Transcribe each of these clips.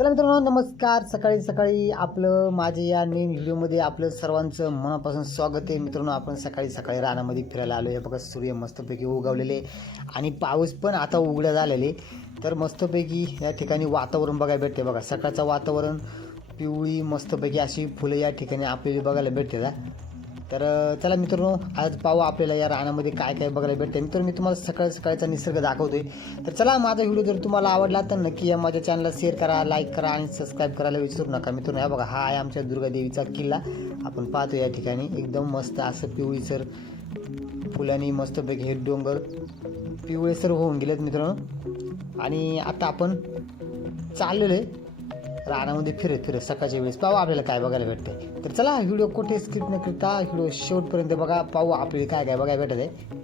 चला मित्रांनो नमस्कार. सकाळी सकाळी आपलं माझ्या या नवीन व्हिडिओमध्ये आपलं सर्वांचं मनापासून स्वागत आहे. मित्रांनो आपण सकाळी सकाळी रानामध्ये फिरायला आलो आहे बघा सूर्य मस्तपैकी उगवलेले आणि पाऊस पण आता उघड्या झालेले. तर मस्तपैकी या ठिकाणी वातावरण बघायला भेटते बघा. सकाळचं वातावरण पिवळी मस्तपैकी अशी फुलं या ठिकाणी आपल्याला बघायला भेटते तर चला मित्रांनो आज पाहू आपल्याला या रानामध्ये काय काय बघायला भेटते मित्रांनो मी तुम्हाला सकाळ सकाळचा निसर्ग दाखवतोय. तर चला माझा व्हिडिओ जर तुम्हाला आवडला तर नक्की या माझ्या चॅनलला शेअर करा लाईक करा आणि सबस्क्राईब करायला विसरू नका. मित्रांनो या बघा हा आहे आमच्या दुर्गादेवीचा किल्ला. आपण पाहतो या ठिकाणी. एकदम मस्त असं पिवळीसर फुलांनी मस्तपैकी हे डोंगर पिवळेसर होऊन गेलेत मित्रांनो. आणि आता आपण चाललेलो आहे. रानामध्ये फिरत फिरत सकाळच्या वेळेस पाहू आपल्याला काय बघायला भेटतंय. तर चला व्हिडिओ कुठे स्किप न करता व्हिडिओ शेवटपर्यंत बघा. पाहू आपल्याला काय काय बघायला भेटत आहे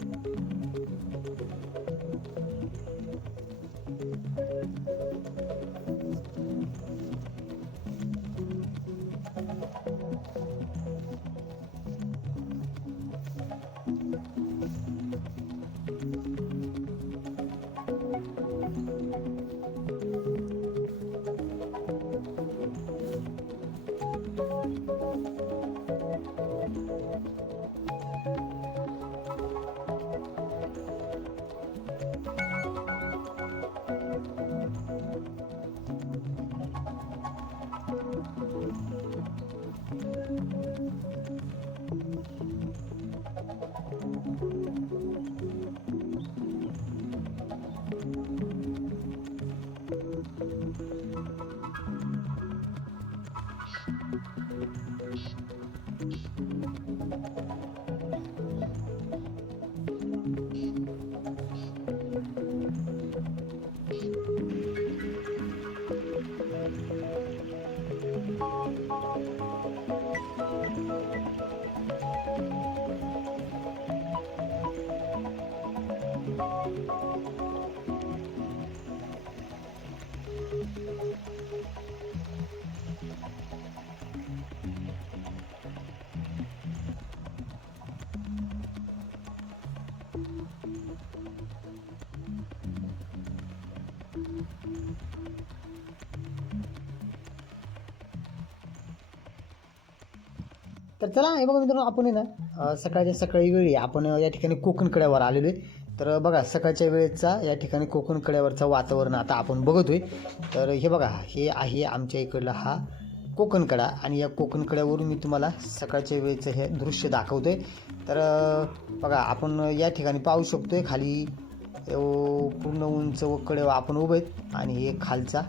तर चला हे बघा मित्रांनो आपण आहे ना सकाळच्या सकाळी वेळी आपण या ठिकाणी कोकण कड्यावर आलेलो आहे. तर बघा सकाळच्या वेळेचा या ठिकाणी कोकण कड्यावरचं वातावरण आता आपण बघतोय. तर हे बघा हे आहे आमच्या इकडला हा कोकण कडा आणि या कोकण कड्यावरून मी तुम्हाला सकाळच्या वेळेचं हे दृश्य दाखवतोय. तर बघा आपण या ठिकाणी पाहू शकतोय खाली पूर्ण उंच व कड्यावर आपण उभे आहेत आणि हे खालचा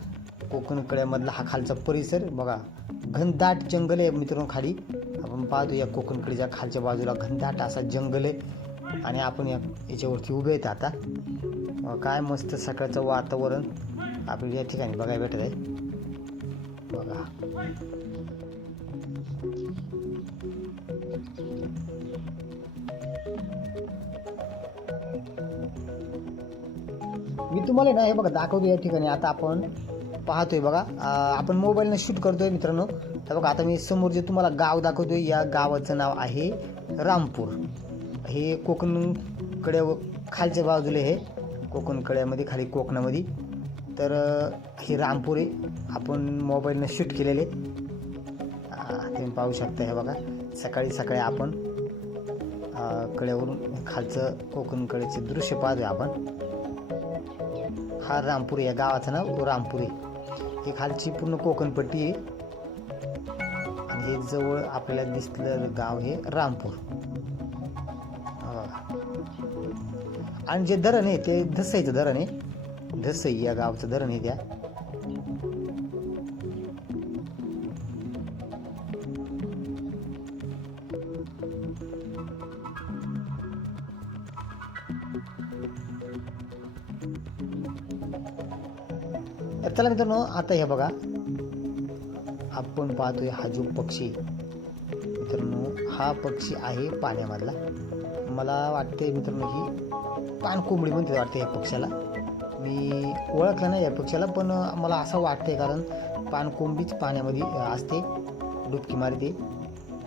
कोकण कड्यामधला हा खालचा परिसर बघा घनदाट जंगल आहे मित्रांनो खाली. आपण पाहतो या कोकणकडीच्या खालच्या बाजूला घनदाट असा जंगल आहे. आणि आपण या याच्यावरती उभे आहेत आता. काय मस्त सकाळचं वातावरण आपल्याला या ठिकाणी बघायला भेटत आहे. बघा. मी तुम्हाला ना हे बघा दाखवतो या ठिकाणी. आता आपण पाहतोय बघा. आपण मोबाईलनं शूट करतोय मित्रांनो. तर बघा आता मी समोर जे तुम्हाला गाव दाखवतोय या गावाचं नाव आहे रामपूर. हे कोकणकडे खालच्या बाजूला हे कोकण कड्यामध्ये खाली कोकणामध्ये. तर हे रामपूर आहे. आपण मोबाईलनं शूट केलेले. तुम्ही पाहू शकता हे बघा. सकाळी सकाळी आपण कड्यावरून खालचं कोकण कडेचे दृश्य पाहतोय आपण. हा रामपूर या गावाचं नाव रामपुरी हे खालची पूर्ण कोकणपट्टी आहे. आणि हे जवळ आपल्याला दिसलं गाव हे रामपूर. आणि जे धरण आहे ते धसईचं धरण आहे. धसई या गावचं धरण आहे त्या. तर चला मित्रांनो आता हे बघा. आपण पाहतोय हा जो पक्षी मित्रांनो हा पक्षी आहे पाण्यामधला. मला वाटते मित्रांनो ही पाणकोंबडी म्हणते वाटते या पक्षाला मी ओळखलं नाही या पक्षाला पण मला असं वाटते कारण पाणकोंबीच पाण्यामध्ये असते डुबकी मारते.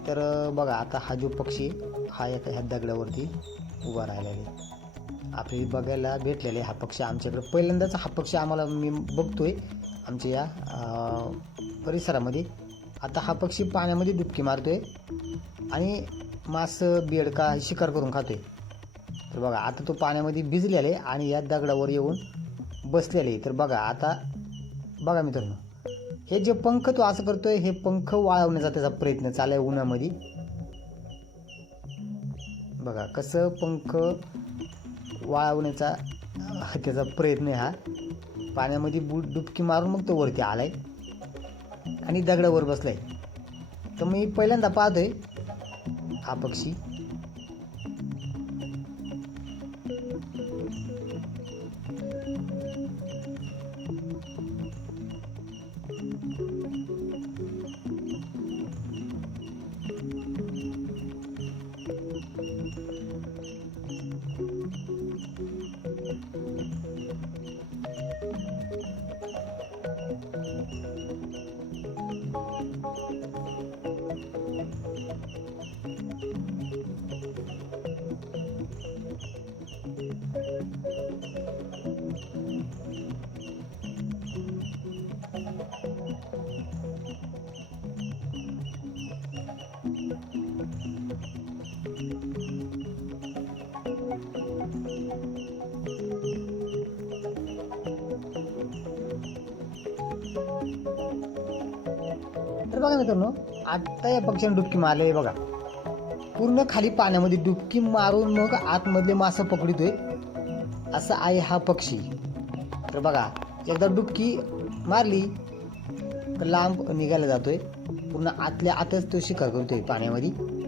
तर बघा आता हा जो पक्षी हा एका ह्या दगडावरती उभा राहिलेला आहे. आपल्याला बघायला भेटलेला हा पक्षी आमच्याकडे. पहिल्यांदाच हा पक्षी आम्हाला मी बघतोय आमच्या या परिसरामध्ये. आता हा पक्षी पाण्यामध्ये डुबकी मारतोय आणि मास बेडका शिकार करून खातोय. तर बघा आता तो पाण्यामध्ये भिजलेला आहे आणि या दगडावर येऊन बसलेले तर बघा आता बघा मित्रांनो हे जे पंख तो असं करतोय हे पंख वाळवण्याचा त्याचा प्रयत्न चालू आहे उन्हामध्ये. बघा कसं पंख वाळवण्याचा त्याचा प्रयत्न आहे हा. पाण्यामध्ये बु डुबकी मारून मग तो वरती आला आहे आणि दगडावर बसला आहे तर मी पहिल्यांदा पाहतोय हा पक्षी. तर बघा मित्रांनो आता या पक्ष्याने डुबकी मारलेली बघा. पूर्ण खाली पाण्यामध्ये डुबकी मारून मग आतमधले मासं पकडतोय. असा आहे हा पक्षी. तर बघा एकदा डुबकी मारली तर लांब निघायला जातोय. पूर्ण आतल्या आतच तो शिकार करतोय पाण्यामध्ये.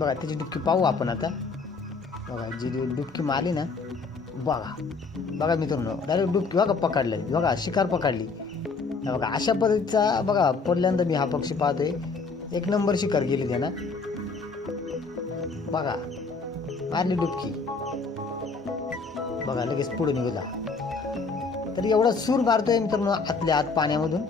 बघा त्याची डुबकी पाहू आपण आता. बघा जी डुबकी मारली ना बघा. बघा मित्रांनो डायरेक्ट डुबकी बघा पकडले. बघा शिकार पकडली. बघा अशा पद्धतीचा बघा पहिल्यांदा मी हा पक्षी पाहतोय. एक नंबर शिकार गेली त्यानं. बघा मारली डुबकी. बघा लगेच पुढे निघला तर एवढा सूर मारतोय मित्रांनो आतल्या आत पाण्यामधून.